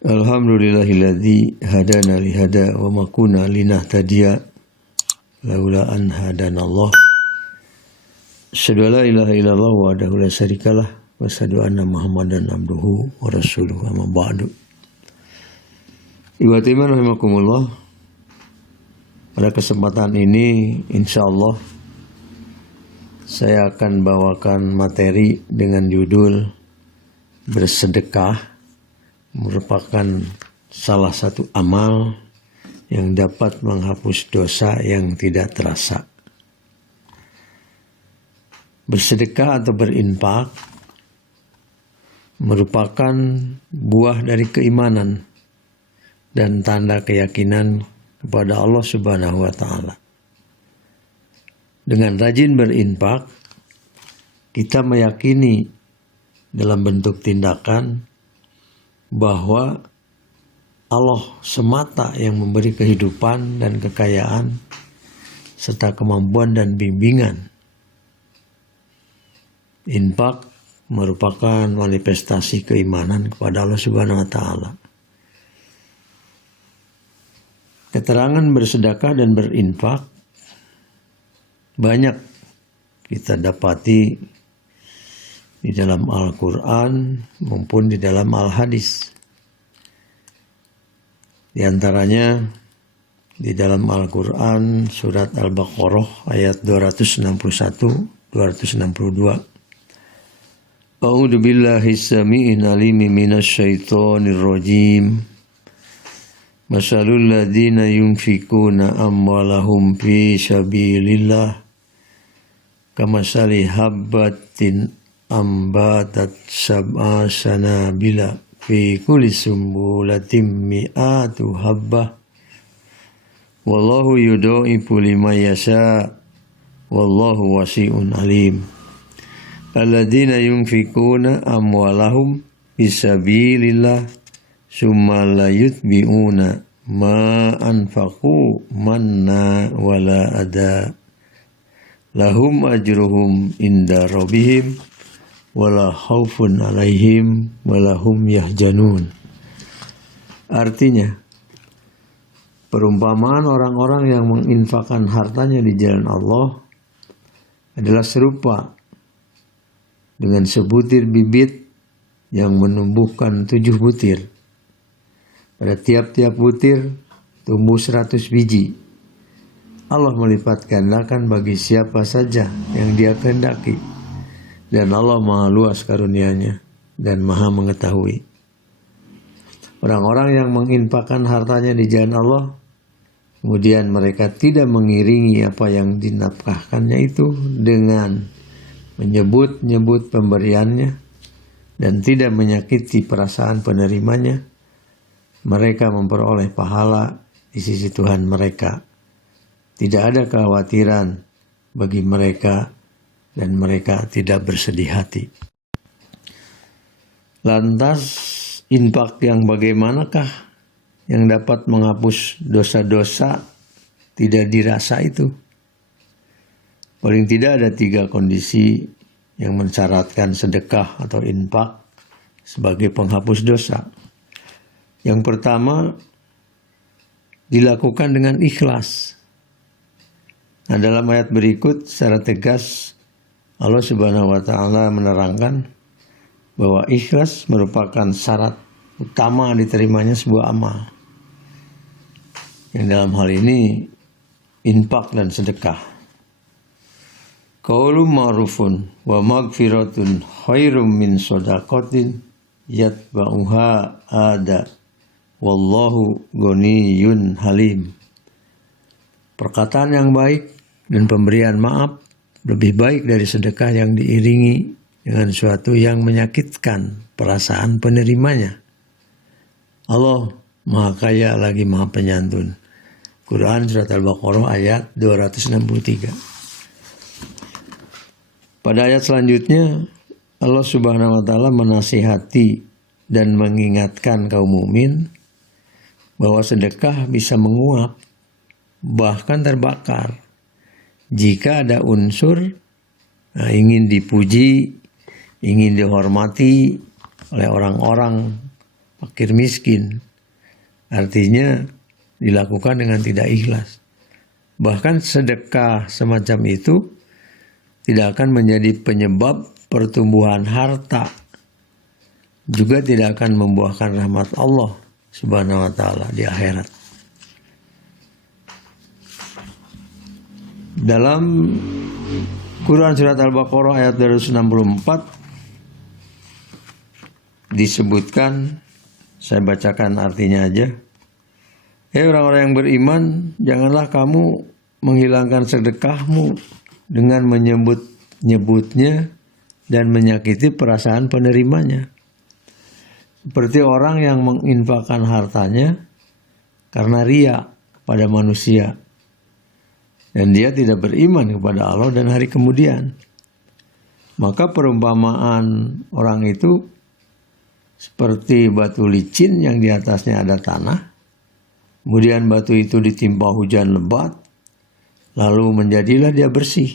Alhamdulillahilladzi hadana lihada wa ma kunna linahtadiya laula an hadanallah. Asyhadu an la ilaha illallah wahdahu la syarikalah wa asyhadu anna Muhammadan abduhu wa rasuluhu amma ba'du. Ibu iman rahimakumullah. Pada kesempatan ini insyaallah saya akan bawakan materi dengan judul bersedekah merupakan salah satu amal yang dapat menghapus dosa yang tidak terasa. Bersedekah atau berinfak merupakan buah dari keimanan dan tanda keyakinan kepada Allah Subhanahu wa taala. Dengan rajin berinfak, kita meyakini dalam bentuk tindakan bahwa Allah semata yang memberi kehidupan dan kekayaan serta kemampuan dan bimbingan. Infak merupakan manifestasi keimanan kepada Allah Subhanahu wa taala. Keterangan bersedekah dan berinfak banyak kita dapati di dalam Al-Quran maupun di dalam Al-Hadis. Di antaranya di dalam Al-Quran surat Al-Baqarah ayat 261-262. A'udzu billahi samii'il 'aliim minasyaitonir rajim. Masalul ladzina yunfikuna amwalahum fi sabilillah kamasali habbatin ambatat sab'a sanabila fi kulli sumbulatin mi'atu habbah wallahu yudha'ifu liman yasha wallahu wasi'un alim. Alladzina yunfikuna amwalahum fisabilillah summa la yutbi'una ma anfaqu manna wala ada lahum ajruhum inda rabbihim wala khaufun alaihim wala hum yahjanun. Artinya, perumpamaan orang-orang yang menginfakkan hartanya di jalan Allah adalah serupa dengan sebutir bibit yang menumbuhkan 7 butir. Pada tiap-tiap butir tumbuh 100 biji. Allah melipat gandakan bagi siapa saja yang Dia kehendaki. Dan Allah maha luas karunia-Nya dan maha mengetahui. Orang-orang yang menginfakkan hartanya di jalan Allah, kemudian mereka tidak mengiringi apa yang dinafkahkannya itu dengan menyebut-nyebut pemberiannya dan tidak menyakiti perasaan penerimanya, mereka memperoleh pahala di sisi Tuhan mereka. Tidak ada kekhawatiran bagi mereka dan mereka tidak bersedih hati. Lantas, infak yang bagaimanakah yang dapat menghapus dosa-dosa tidak dirasa itu? Paling tidak ada 3 kondisi yang mensyaratkan sedekah atau infak sebagai penghapus dosa. Yang pertama, dilakukan dengan ikhlas. Nah, dalam ayat berikut secara tegas Allah Subhanahu wa taala menerangkan bahwa ikhlas merupakan syarat utama diterimanya sebuah amal. Yang dalam hal ini infak dan sedekah. Qaulun ma'rufun wa maghfiratun khairum min shadaqatin yatba'uha ada wallahu ghaniyyun halim. Perkataan yang baik dan pemberian maaf lebih baik dari sedekah yang diiringi dengan sesuatu yang menyakitkan perasaan penerimanya. Allah Maha Kaya lagi Maha Penyantun. Quran Surat Al-Baqarah ayat 263. Pada ayat selanjutnya Allah Subhanahu wa taala menasihati dan mengingatkan kaum mukmin bahwa sedekah bisa menguap bahkan terbakar jika ada unsur ingin dipuji, ingin dihormati oleh orang-orang fakir miskin. Artinya dilakukan dengan tidak ikhlas. Bahkan sedekah semacam itu tidak akan menjadi penyebab pertumbuhan harta. Juga tidak akan membuahkan rahmat Allah Subhanahu wa taala di akhirat. Dalam Quran surat Al-Baqarah ayat 264 disebutkan, saya bacakan artinya aja. Hei orang-orang yang beriman, janganlah kamu menghilangkan sedekahmu dengan menyebut-nyebutnya dan menyakiti perasaan penerimanya. Seperti orang yang menginfakkan hartanya karena ria kepada manusia. Dan dia tidak beriman kepada Allah dan hari kemudian. Maka perumpamaan orang itu seperti batu licin yang di atasnya ada tanah. Kemudian batu itu ditimpa hujan lebat. Lalu menjadilah dia bersih.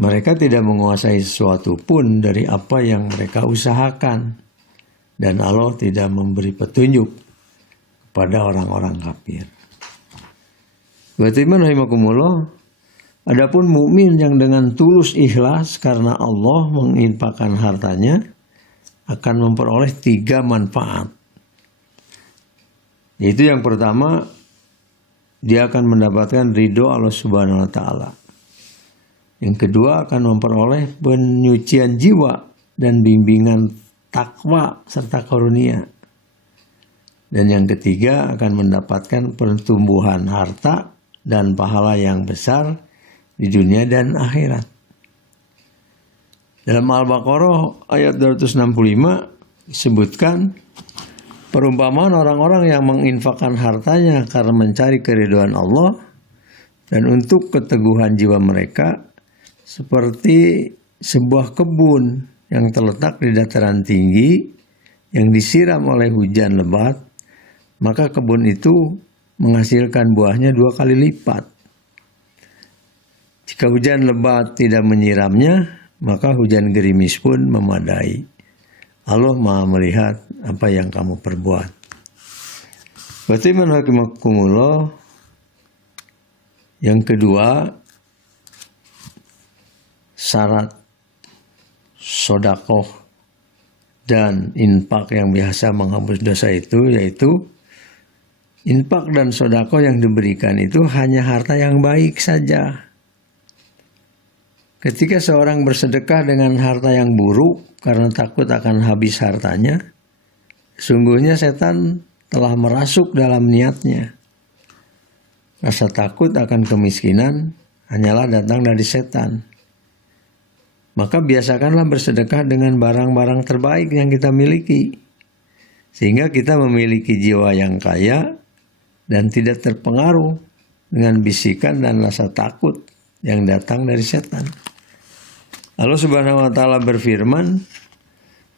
Mereka tidak menguasai sesuatu pun dari apa yang mereka usahakan. Dan Allah tidak memberi petunjuk kepada orang-orang kafir. Bagaimana rahimakumullah? Adapun mukmin yang dengan tulus ikhlas karena Allah menginfakkan hartanya akan memperoleh 3 manfaat. Yaitu yang pertama, dia akan mendapatkan ridho Allah Subhanahu wa taala. Yang kedua, akan memperoleh penyucian jiwa dan bimbingan takwa serta karunia. Dan yang ketiga, akan mendapatkan pertumbuhan harta dan pahala yang besar di dunia dan akhirat. Dalam Al-Baqarah ayat 265 disebutkan perumpamaan orang-orang yang menginfakkan hartanya karena mencari keridhaan Allah dan untuk keteguhan jiwa mereka seperti sebuah kebun yang terletak di dataran tinggi yang disiram oleh hujan lebat, maka kebun itu menghasilkan buahnya 2 kali lipat. Jika hujan lebat tidak menyiramnya, maka hujan gerimis pun memadai. Allah Maha melihat apa yang kamu perbuat. Bagaimana rahimakumullah? Yang kedua, syarat sodakoh dan infak yang biasa menghapus dosa itu, yaitu infak dan sodakoh yang diberikan itu hanya harta yang baik saja. Ketika seorang bersedekah dengan harta yang buruk karena takut akan habis hartanya, sungguhnya setan telah merasuk dalam niatnya. Rasa takut akan kemiskinan hanyalah datang dari setan. Maka biasakanlah bersedekah dengan barang-barang terbaik yang kita miliki. Sehingga kita memiliki jiwa yang kaya dan tidak terpengaruh dengan bisikan dan rasa takut yang datang dari setan. Allah Subhanahu wa taala berfirman,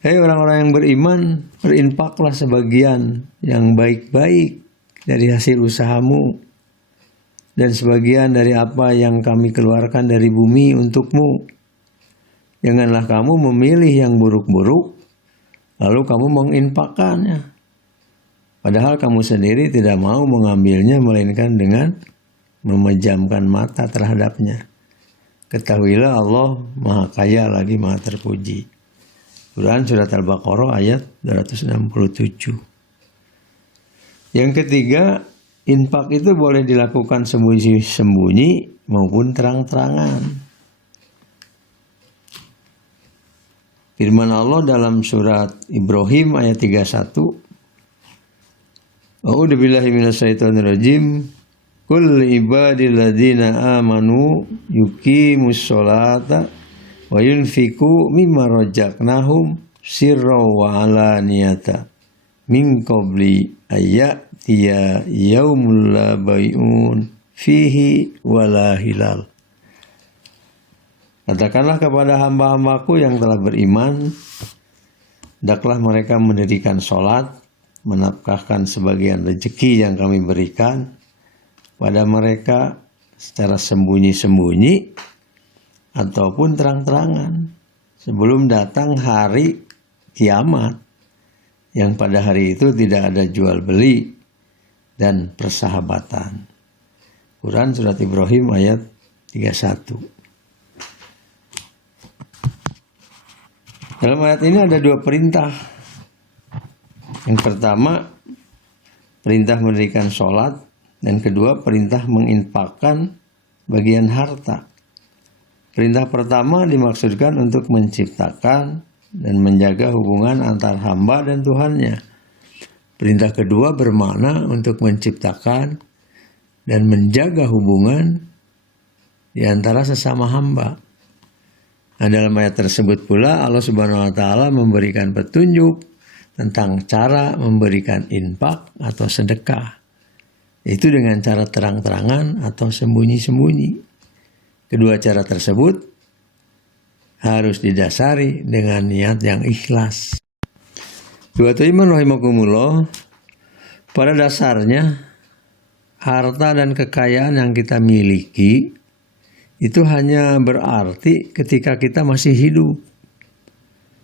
"Hei orang-orang yang beriman, berinfaklah sebagian yang baik-baik dari hasil usahamu dan sebagian dari apa yang kami keluarkan dari bumi untukmu. Janganlah kamu memilih yang buruk-buruk lalu kamu menginfakkannya. Padahal kamu sendiri tidak mau mengambilnya melainkan dengan memejamkan mata terhadapnya. Ketahuilah Allah Maha Kaya lagi Maha Terpuji." Quran surat Al-Baqarah ayat 267. Yang ketiga, infak itu boleh dilakukan sembunyi-sembunyi maupun terang-terangan. Firman Allah dalam surat Ibrahim ayat 31. A'udzu billahi minasyaitonir rajim. Qul ibadil ladzina amanu yuqimus sholata wa yunfiqu mimma razaqnahum sirra wa alaniyata min qabli ayyatiya yaumul la bai'un fihi wala hilal. Katakanlah kepada hamba-hambaku yang telah beriman, hendaklah mereka mendirikan sholat, menafkahkan sebagian rezeki yang kami berikan pada mereka secara sembunyi-sembunyi ataupun terang-terangan sebelum datang hari kiamat yang pada hari itu tidak ada jual beli dan persahabatan. Quran Surat Ibrahim ayat 31. Dalam ayat ini ada dua perintah. Yang pertama, perintah mendirikan sholat, dan kedua, perintah menginfakkan bagian harta. Perintah pertama dimaksudkan untuk menciptakan dan menjaga hubungan antar hamba dan Tuhannya. Perintah kedua bermakna untuk menciptakan dan menjaga hubungan di antara sesama hamba. Nah, dalam ayat tersebut pula Allah Subhanahu wa taala memberikan petunjuk tentang cara memberikan infak atau sedekah. Itu dengan cara terang-terangan atau sembunyi-sembunyi. Kedua cara tersebut harus didasari dengan niat yang ikhlas. Dua iman rahimakumullah, pada dasarnya harta dan kekayaan yang kita miliki itu hanya berarti ketika kita masih hidup.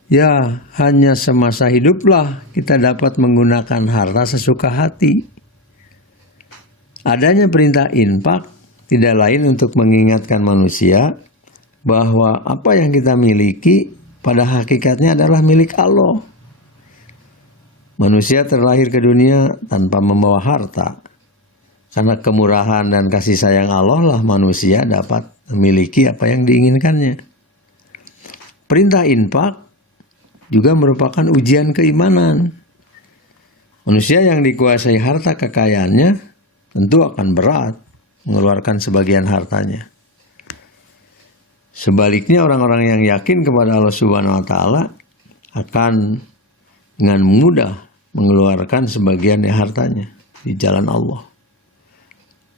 Ya, hanya semasa hiduplah kita dapat menggunakan harta sesuka hati. Adanya perintah infak tidak lain untuk mengingatkan manusia bahwa apa yang kita miliki pada hakikatnya adalah milik Allah. Manusia terlahir ke dunia tanpa membawa harta. Karena kemurahan dan kasih sayang Allah lah manusia dapat memiliki apa yang diinginkannya. Perintah infak juga merupakan ujian keimanan. Manusia yang dikuasai harta kekayaannya tentu akan berat mengeluarkan sebagian hartanya. Sebaliknya orang-orang yang yakin kepada Allah Subhanahu wa taala akan dengan mudah mengeluarkan sebagian dari hartanya di jalan Allah.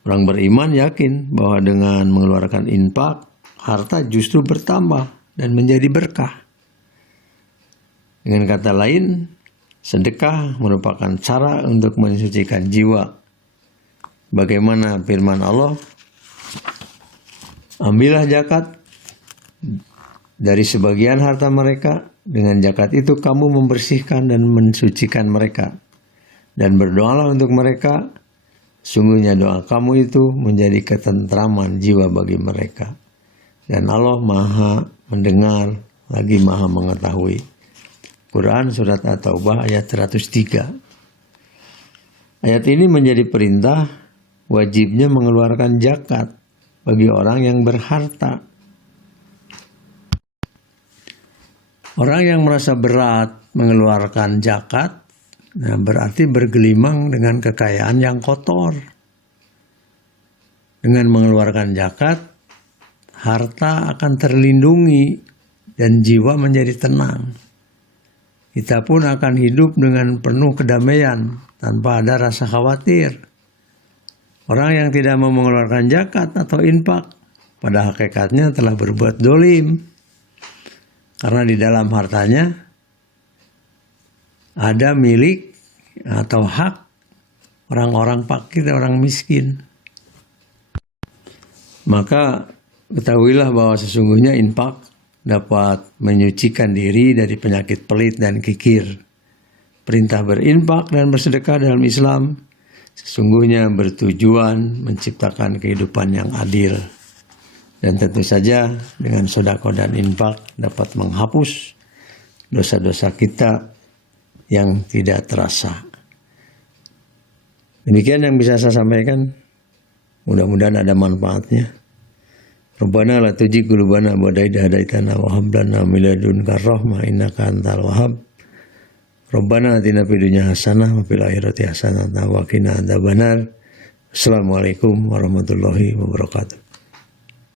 Orang beriman yakin bahwa dengan mengeluarkan infak, harta justru bertambah dan menjadi berkah. Dengan kata lain, sedekah merupakan cara untuk mensucikan jiwa. Bagaimana firman Allah? Ambillah zakat dari sebagian harta mereka, dengan zakat itu kamu membersihkan dan mensucikan mereka. Dan berdoalah untuk mereka, sungguhnya doa kamu itu menjadi ketentraman jiwa bagi mereka. Dan Allah Maha mendengar lagi Maha mengetahui. Quran Surat At-Taubah ayat 103. Ayat ini menjadi perintah wajibnya mengeluarkan zakat bagi orang yang berharta. Orang yang merasa berat mengeluarkan zakat, nah berarti bergelimang dengan kekayaan yang kotor. Dengan mengeluarkan zakat, harta akan terlindungi dan jiwa menjadi tenang. Kita pun akan hidup dengan penuh kedamaian tanpa ada rasa khawatir. Orang yang tidak mau mengeluarkan zakat atau infak pada hakikatnya telah berbuat dolim. Karena di dalam hartanya ada milik atau hak orang-orang fakir dan orang miskin. Maka ketahuilah bahwa sesungguhnya infak dapat menyucikan diri dari penyakit pelit dan kikir. Perintah berinfak dan bersedekah dalam Islam sesungguhnya bertujuan menciptakan kehidupan yang adil. Dan tentu saja dengan sedekah dan infak dapat menghapus dosa-dosa kita yang tidak terasa. Demikian yang bisa saya sampaikan. Mudah-mudahan ada manfaatnya. Rabbana la tuzigh qulubana ba'da idh hadaitana wa hab lana min ladunka rahmah innaka antal wahhab. Rabbana atina fid dunya hasanah wa fil akhirati hasanah wa qina adzabannar. Assalamualaikum warahmatullahi wabarakatuh.